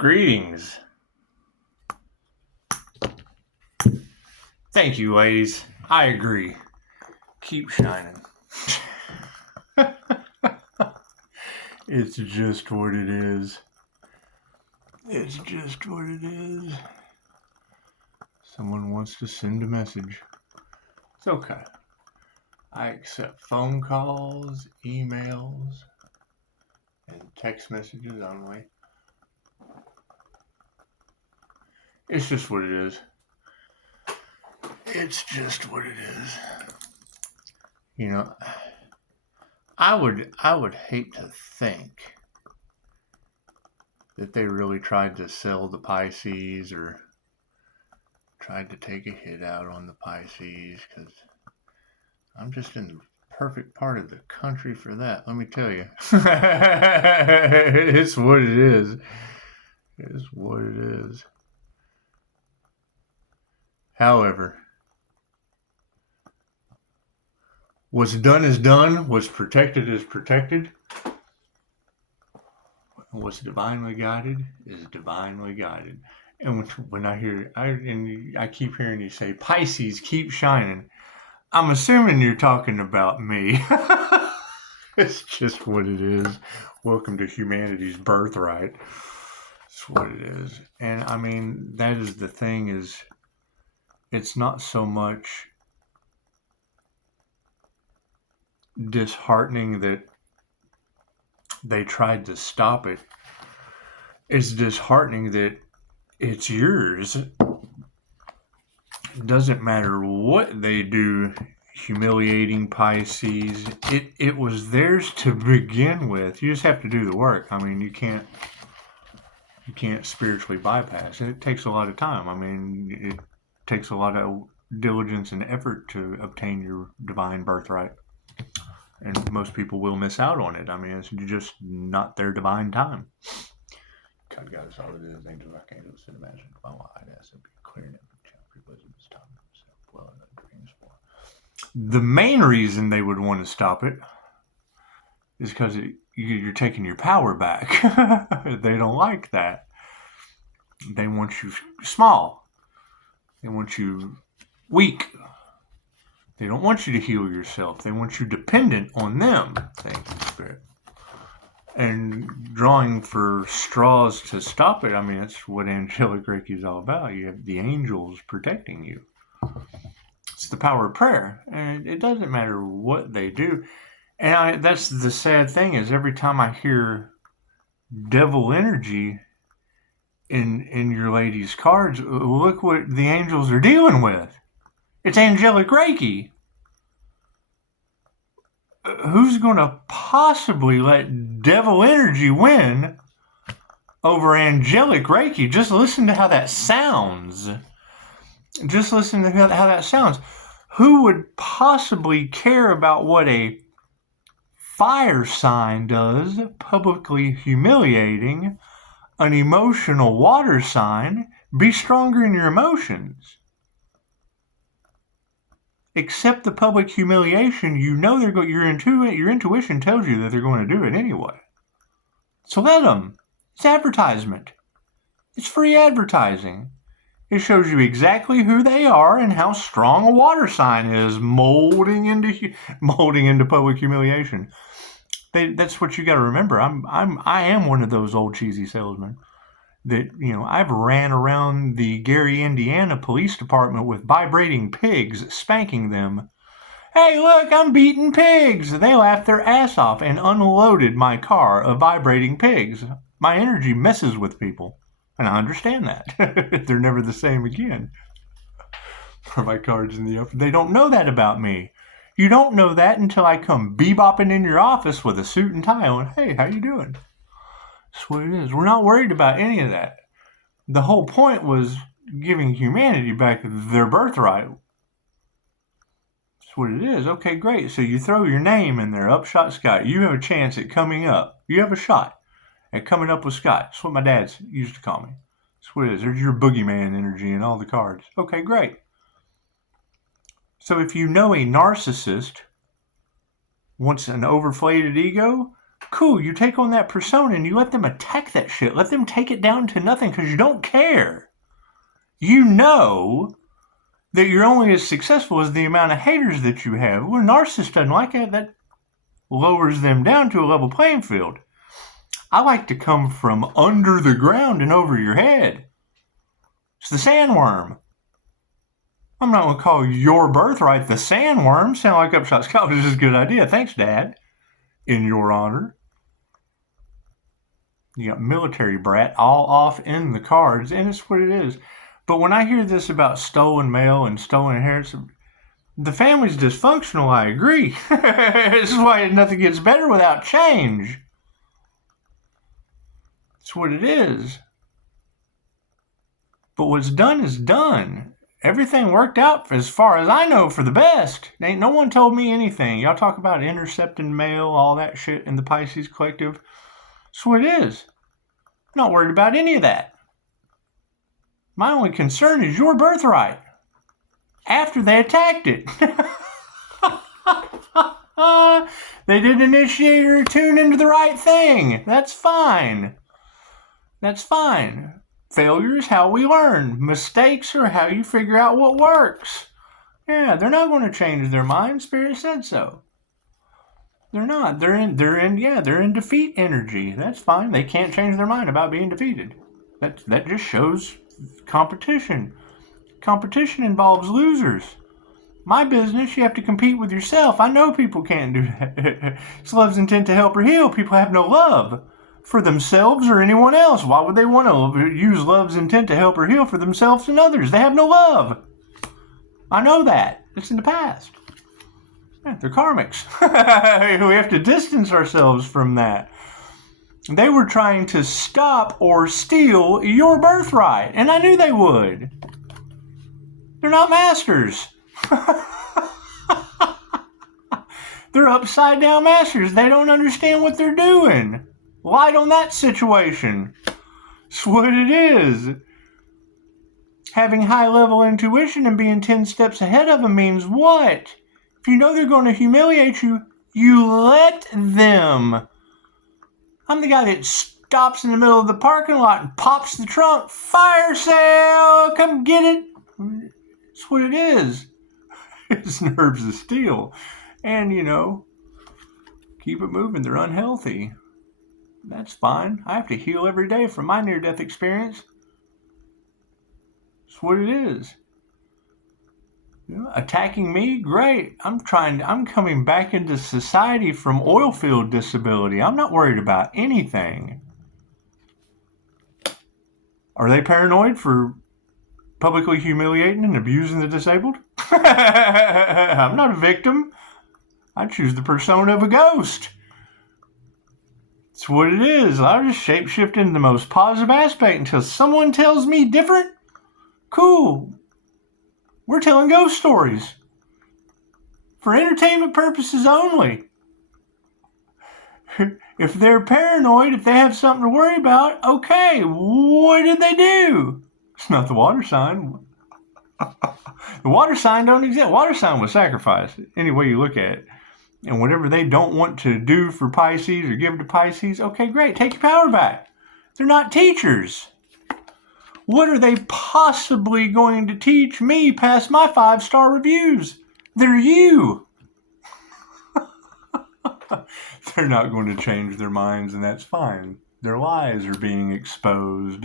Greetings. Thank you, ladies. I agree. Keep shining. It's just what it is. It's just what it is. Someone wants to send a message. It's okay. I accept phone calls, emails, and text messages only. It's just what it is. It's just what it is. You know, I would hate to think that they really tried to sell the Pisces or tried to take a hit out on the Pisces, because I'm just in the perfect part of the country for that, let me tell you. It's what it is. It's what it is. However, what's done is done. What's protected is protected. What's divinely guided is divinely guided. And when I keep hearing you say, Pisces, keep shining, I'm assuming you're talking about me. It's just what it is. Welcome to humanity's birthright. It's what it is. And I mean, that is the thing, is it's not so much disheartening that they tried to stop it. It's disheartening that it's yours. It doesn't matter what they do, humiliating Pisces. It was theirs to begin with. You just have to do the work. I mean, you can't spiritually bypass it. It takes a lot of time. I mean, it takes a lot of diligence and effort to obtain your divine birthright. And most people will miss out on it. I mean, it's just not their divine time. God, God is all it is. Angels, archangels, and imagine. My wide ass will be clearing every chapter. Wisdom's time. Well, dreams for. The main reason they would want to stop it is because you're taking your power back. They don't like that. They want you small. They want you weak. They don't want you to heal yourself. They want you dependent on them. Thank you, Spirit. And drawing for straws to stop it, I mean, that's what angelic Reiki is all about. You have the angels protecting you. It's the power of prayer. And it doesn't matter what they do. And that's the sad thing, is every time I hear devil energy in your lady's cards, look what the angels are dealing with. It's angelic Reiki. Who's going to possibly let devil energy win over angelic Reiki? Just listen to how that sounds. Just listen to how that sounds. Who would possibly care about what a fire sign does, publicly humiliating an emotional water sign? Be stronger in your emotions. Accept the public humiliation. You know your intuition tells you that they're going to do it anyway. So let them. It's advertisement. It's free advertising. It shows you exactly who they are and how strong a water sign is, molding into public humiliation. That's what you got to remember. I am one of those old cheesy salesmen that, I've ran around the Gary, Indiana police department with vibrating pigs, spanking them. Hey, look, I'm beating pigs. They laughed their ass off and unloaded my car of vibrating pigs. My energy messes with people, and I understand that. They're never the same again. For my cards in the open. They don't know that about me. You don't know that until I come bebopping in your office with a suit and tie on. Hey, how you doing? That's what it is. We're not worried about any of that. The whole point was giving humanity back their birthright. That's what it is. Okay, great. So you throw your name in there, Upshotscott. You have a chance at coming up. You have a shot at coming up with Scott. That's what my dad used to call me. That's what it is. There's your boogeyman energy in all the cards. Okay, great. So if you know a narcissist wants an overinflated ego, Cool, you take on that persona and you let them attack that shit. Let them take it down to nothing because you don't care. You know that you're only as successful as the amount of haters that you have. Well, a narcissist doesn't like it. That lowers them down to a level playing field. I like to come from under the ground and over your head. It's the sandworm. I'm not going to call your birthright the sandworm. Sound like Upshotscott is a good idea. Thanks, Dad. In your honor. You got military brat all off in the cards, and it's what it is. But when I hear this about stolen mail and stolen inheritance, the family's dysfunctional, I agree. This is why nothing gets better without change. It's what it is. But what's done is done. Everything worked out, as far as I know, for the best. Ain't no one told me anything. Y'all talk about intercepting mail, all that shit in the Pisces collective. That's what it is. I'm not worried about any of that. My only concern is your birthright. After they attacked it. They didn't initiate or tune into the right thing. That's fine. That's fine. Failure is how we learn. Mistakes are how you figure out what works. Yeah, they're not going to change their mind. Spirit said so. They're not. They're in defeat energy. That's fine. They can't change their mind about being defeated. That just shows competition. Competition involves losers. My business, you have to compete with yourself. I know people can't do that. It's love's intent to help or heal. People have no love for themselves or anyone else. Why would they want to use love's intent to help or heal for themselves and others? They have no love. I know that. It's in the past. Yeah, they're karmics. We have to distance ourselves from that. They were trying to stop or steal your birthright, and I knew they would. They're not masters. They're upside down masters. They don't understand what they're doing. Light on that situation. It's what it is. Having high level intuition and being 10 steps ahead of them means what? If you know they're going to humiliate you, you let them. I'm the guy that stops in the middle of the parking lot and pops the trunk. Fire sale! Come get it. That's what it is. It's nerves of steel. And, keep it moving. They're unhealthy. That's fine. I have to heal every day from my near-death experience. That's what it is. Attacking me? Great. I'm coming back into society from oil field disability. I'm not worried about anything. Are they paranoid for publicly humiliating and abusing the disabled? I'm not a victim. I choose the persona of a ghost. It's what it is. I'll just shapeshift into the most positive aspect until someone tells me different. Cool. We're telling ghost stories. For entertainment purposes only. If they're paranoid, if they have something to worry about, okay, what did they do? It's not the water sign. The water sign don't exist. Water sign was sacrificed, any way you look at it. And whatever they don't want to do for Pisces or give to Pisces, okay, great, take your power back. They're not teachers. What are they possibly going to teach me past my 5-star reviews? They're you. They're not going to change their minds, and that's fine. Their lies are being exposed.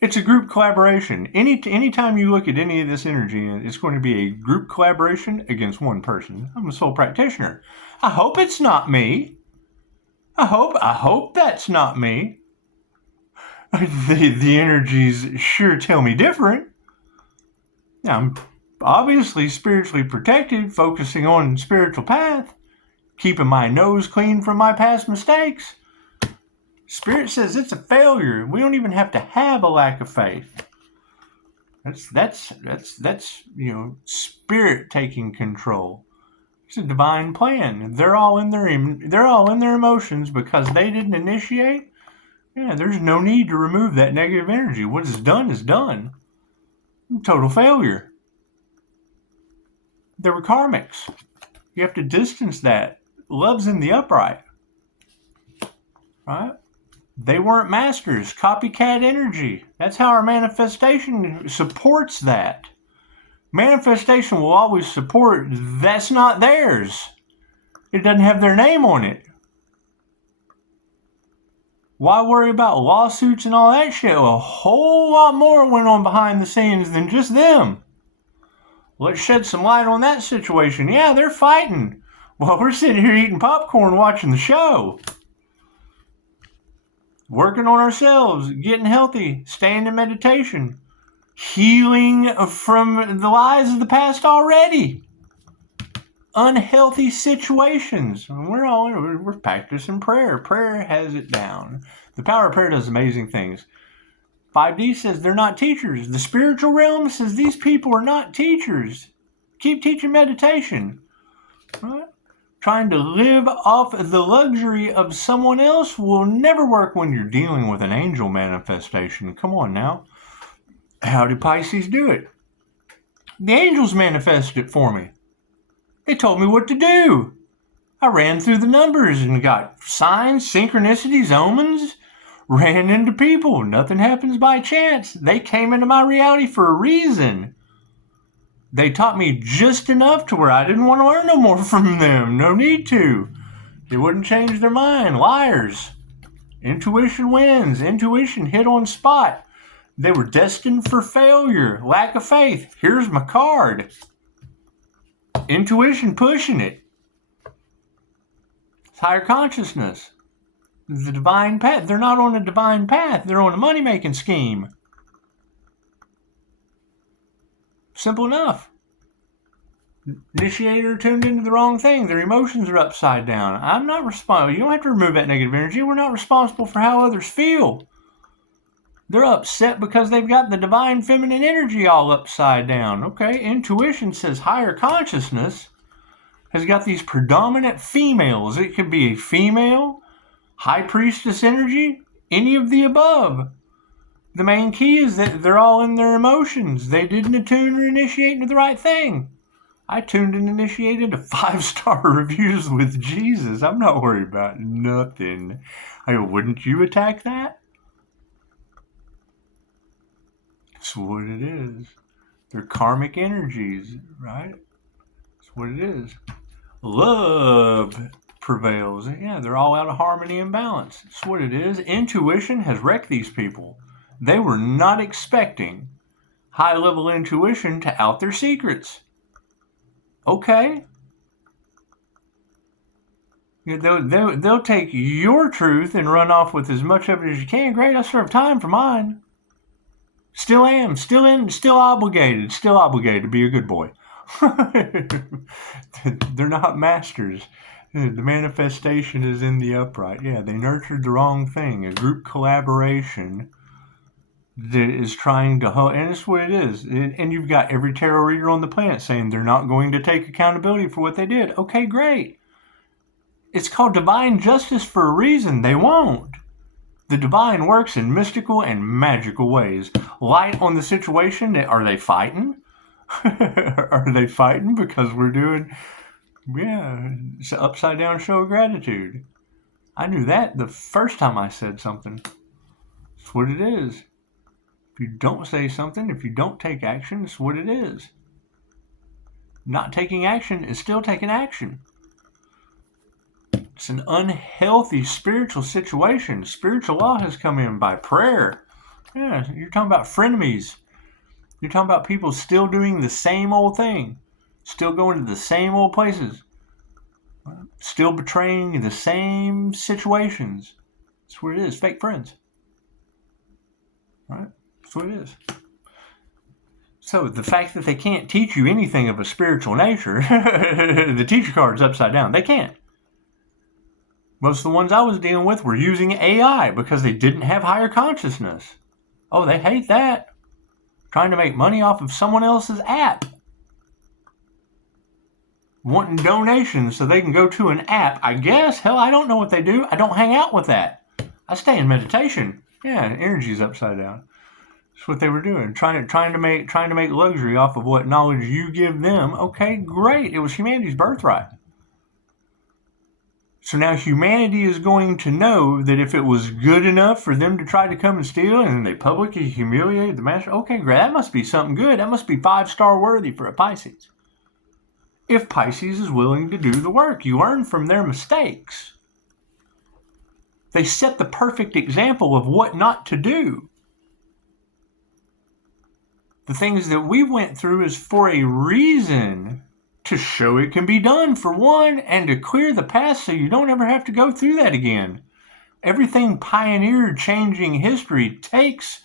It's a group collaboration. Anytime you look at any of this energy, it's going to be a group collaboration against one person. I'm a soul practitioner. I hope it's not me. I hope that's not me. The energies sure tell me different. Now, I'm obviously spiritually protected, focusing on spiritual path, keeping my nose clean from my past mistakes. Spirit says it's a failure. We don't even have to have a lack of faith. That's spirit taking control. It's a divine plan. They're all in their emotions because they didn't initiate. Yeah, there's no need to remove that negative energy. What is done is done. Total failure. There were karmics. You have to distance that. Love's in the upright. right? They weren't masters. Copycat energy. That's how our manifestation supports that. Manifestation will always support. That's not theirs. It doesn't have their name on it. Why worry about lawsuits and all that shit? A whole lot more went on behind the scenes than just them. Let's shed some light on that situation. Yeah, they're fighting while we're sitting here eating popcorn watching the show. Working on ourselves, getting healthy, staying in meditation, healing from the lies of the past already. Unhealthy situations. We're practicing prayer. Prayer has it down. The power of prayer does amazing things. 5D says they're not teachers. The spiritual realm says these people are not teachers. Keep teaching meditation. Right? Trying to live off the luxury of someone else will never work when you're dealing with an angel manifestation. Come on now. How do Pisces do it? The angels manifested it for me. They told me what to do. I ran through the numbers and got signs, synchronicities, omens, ran into people. Nothing happens by chance. They came into my reality for a reason. They taught me just enough to where I didn't want to learn no more from them. No need to. They wouldn't change their mind. Liars. Intuition wins. Intuition hit on spot. They were destined for failure. Lack of faith. Here's my card. Intuition pushing it. It's higher consciousness. The divine path. They're not on a divine path. They're on a money-making scheme. Simple enough. Initiator tuned into the wrong thing. Their emotions are upside down. I'm not responsible. You don't have to remove that negative energy. We're not responsible for how others feel. They're upset because they've got the divine feminine energy all upside down. Okay, intuition says higher consciousness has got these predominant females. It could be a female, high priestess energy, any of the above. The main key is that they're all in their emotions. They didn't attune or initiate into the right thing. I tuned and initiated to 5-star reviews with Jesus. I'm not worried about nothing. Wouldn't you attack that? That's what it is. They're karmic energies, right? That's what it is. Love prevails. Yeah, they're all out of harmony and balance. That's what it is. Intuition has wrecked these people. They were not expecting high-level intuition to out their secrets. Okay. They'll take your truth and run off with as much of it as you can. Great, I still have time for mine. Still am. Still obligated to be a good boy. They're not masters. The manifestation is in the upright. Yeah, they nurtured the wrong thing. A group collaboration that is trying to, and it's what it is. And you've got every tarot reader on the planet saying they're not going to take accountability for what they did. Okay, great. It's called divine justice for a reason. They won't. The divine works in mystical and magical ways. Light on the situation. Are they fighting? Are they fighting because we're doing, it's an upside down show of gratitude. I knew that the first time I said something. That's what it is. If you don't say something, if you don't take action, it's what it is. Not taking action is still taking action. It's an unhealthy spiritual situation. Spiritual law has come in by prayer. Yeah, you're talking about frenemies. You're talking about people still doing the same old thing. Still going to the same old places. Still betraying the same situations. That's what it is. Fake friends. Right? That's what it is. So the fact that they can't teach you anything of a spiritual nature, the teacher card's upside down. They can't. Most of the ones I was dealing with were using AI because they didn't have higher consciousness. Oh, they hate that. Trying to make money off of someone else's app. Wanting donations so they can go to an app. I guess. Hell, I don't know what they do. I don't hang out with that. I stay in meditation. Yeah, energy's upside down. That's what they were doing. Trying to make luxury off of what knowledge you give them. Okay, great. It was humanity's birthright. So now humanity is going to know that if it was good enough for them to try to come and steal and they publicly humiliated the master, okay, great, that must be something good. That must be 5-star worthy for a Pisces. If Pisces is willing to do the work, you learn from their mistakes. They set the perfect example of what not to do. The things that we went through is for a reason, to show it can be done, for one, and to clear the past so you don't ever have to go through that again. Everything pioneered changing history takes,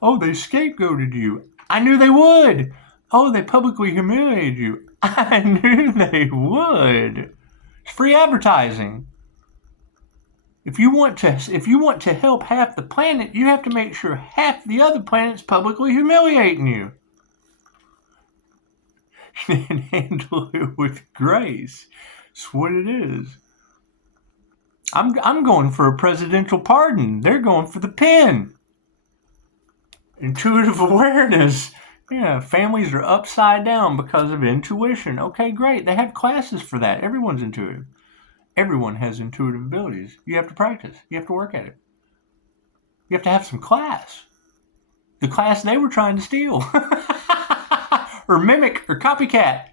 oh, they scapegoated you. I knew they would. Oh, they publicly humiliated you. I knew they would. It's free advertising. If you want to help half the planet, you have to make sure half the other planet's publicly humiliating you. And handle it with grace. It's what it is. I'm going for a presidential pardon. They're going for the pen. Intuitive awareness. Yeah, families are upside down because of intuition. Okay, great. They have classes for that. Everyone's intuitive. Everyone has intuitive abilities. You have to practice. You have to work at it. You have to have some class. The class they were trying to steal. Or mimic or copycat.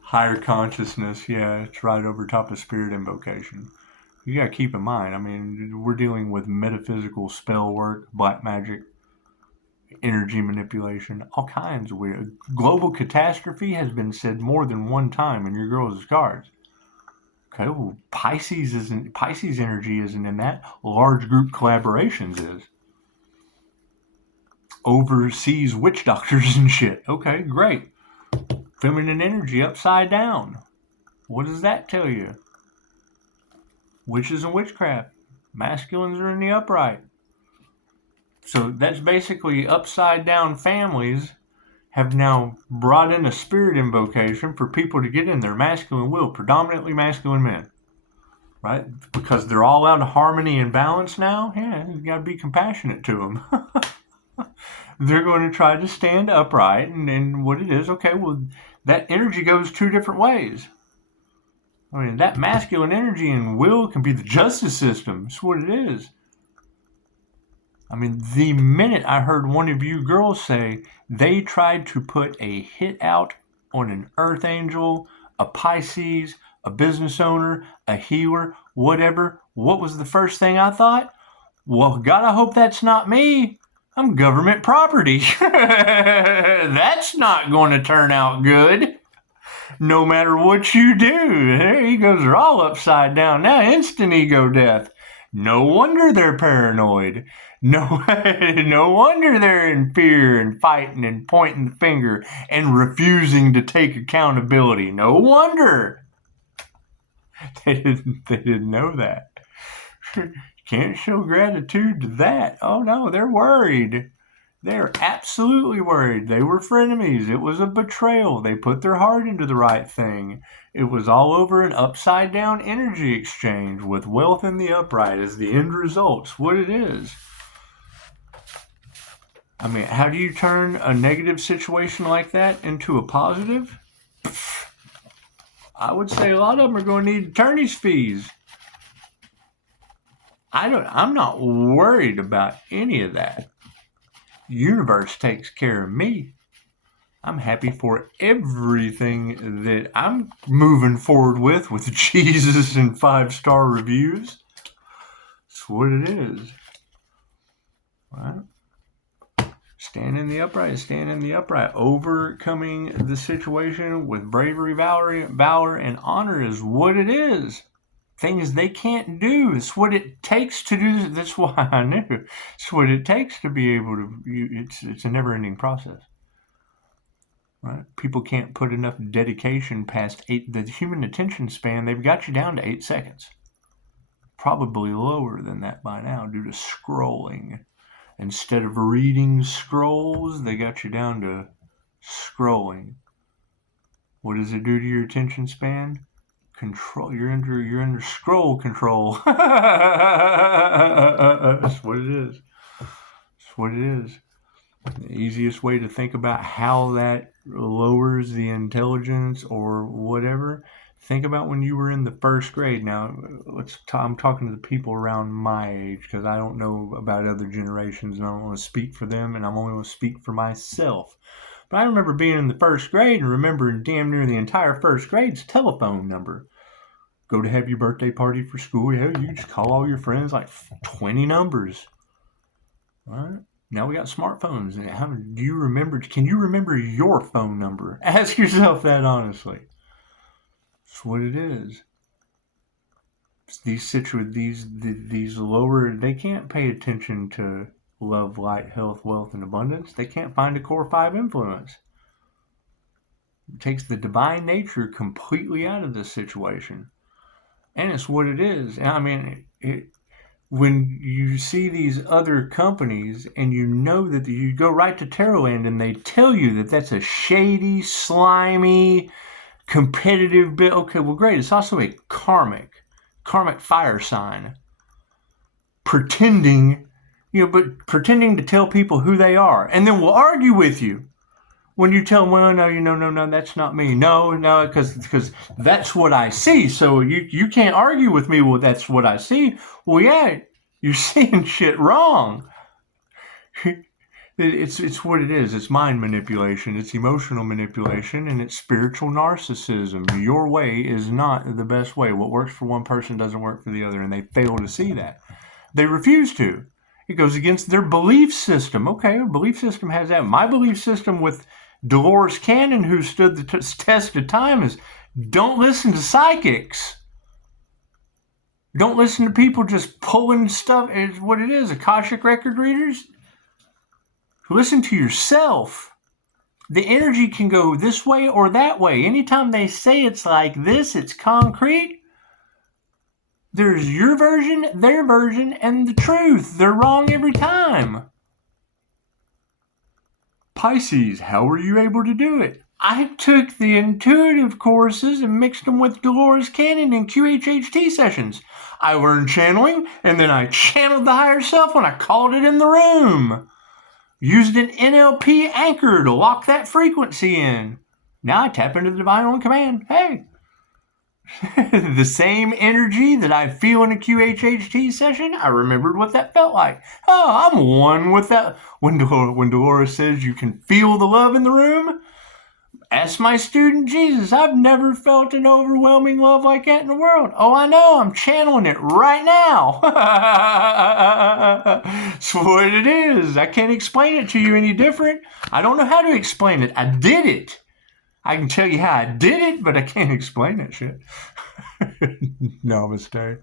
Higher consciousness. Yeah, it's right over top of spirit invocation. You got to keep in mind, I mean, we're dealing with metaphysical spell work, black magic, energy manipulation, all kinds of weird. Global catastrophe has been said more than one time in your girls' cards. Okay, well, Pisces energy isn't in that. Large group collaborations is. Overseas witch doctors and shit. Okay, great. Feminine energy upside down. What does that tell you? Witches and witchcraft. Masculines are in the upright. So that's basically upside down families have now brought in a spirit invocation for people to get in their masculine will, predominantly masculine men, right? Because they're all out of harmony and balance now. Yeah, you got to be compassionate to them. They're going to try to stand upright, and what it is, okay, well, that energy goes two different ways. I mean, that masculine energy and will can be the justice system. That's what it is. I mean, the minute I heard one of you girls say they tried to put a hit out on an earth angel, a Pisces, a business owner, a healer, whatever, what was the first thing I thought? Well, God, I hope that's not me. I'm government property. That's not going to turn out good. No matter what you do. Their egos are all upside down now. Instant ego death. No wonder they're paranoid. No wonder they're in fear and fighting and pointing the finger and refusing to take accountability. No wonder. They didn't know that. Can't show gratitude to that. Oh no, they're worried. They're absolutely worried. They were frenemies. It was a betrayal. They put their heart into the right thing. It was all over an upside down energy exchange with wealth in the upright as the end result. It's what it is. I mean, how do you turn a negative situation like that into a positive? I would say a lot of them are going to need attorney's fees. I'm not worried about any of that. The universe takes care of me. I'm happy for everything that I'm moving forward with Jesus and 5-star reviews. That's what it is. Right? Stand in the upright. Overcoming the situation with bravery, valor, and honor is what it is. Things they can't do. It's what it takes to do. That's why I knew. It's what it takes to be able to. It's a never-ending process. Right? People can't put enough dedication past 8. The human attention span, they've got you down to 8 seconds. Probably lower than that by now due to scrolling. Instead of reading scrolls, they got you down to scrolling. What does it do to your attention span? Control. You're under scroll control. That's what it is. That's what it is. The easiest way to think about how that lowers the intelligence or whatever, Think about when you were in the first grade. Now, I'm talking to the people around my age because I don't know about other generations and I don't want to speak for them and I'm only going to speak for myself. But I remember being in the first grade and remembering damn near the entire first grade's telephone number. Go to have your birthday party for school. Yeah, you just call all your friends, like 20 numbers. All right. Now we got smartphones. Do you remember? Can you remember your phone number? Ask yourself that honestly. That's what it is. These lower, they can't pay attention to love, light, health, wealth, and abundance. They can't find a core 5 influence. It takes the divine nature completely out of this situation. And it's what it is. I mean, when you see these other companies and you know that you go right to Tarotland and they tell you that that's a shady, slimy, competitive bit. Okay, well, great. It's also a karmic fire sign. Pretending to tell people who they are. And then will argue with you when you tell them, well, no, that's not me. No, because that's what I see. So you can't argue with me, well, that's what I see. Well, yeah, you're seeing shit wrong. It's what it is. It's mind manipulation. It's emotional manipulation, and it's spiritual narcissism. Your way is not the best way. What works for one person doesn't work for the other, and they fail to see that. They refuse to. It goes against their belief system. Okay, a belief system has that. My belief system with Dolores Cannon, who stood the test of time, is don't listen to psychics. Don't listen to people just pulling stuff. It's what it is. Akashic Record readers. Listen to yourself. The energy can go this way or that way. Anytime they say it's like this, it's concrete. There's your version, their version, and the truth. They're wrong every time. Pisces, how were you able to do it? I took the intuitive courses and mixed them with Dolores Cannon in QHHT sessions. I learned channeling, and then I channeled the higher self when I called it in the room. Used an NLP anchor to lock that frequency in. Now I tap into the divine on command. Hey, the same energy that I feel in a QHHT session, I remembered what that felt like. Oh, I'm one with that. When Dolores says you can feel the love in the room, ask my student Jesus. I've never felt an overwhelming love like that in the world. Oh, I know. I'm channeling it right now. That's what it is. I can't explain it to you any different. I don't know how to explain it. I did it. I can tell you how I did it, but I can't explain that shit. Namaste.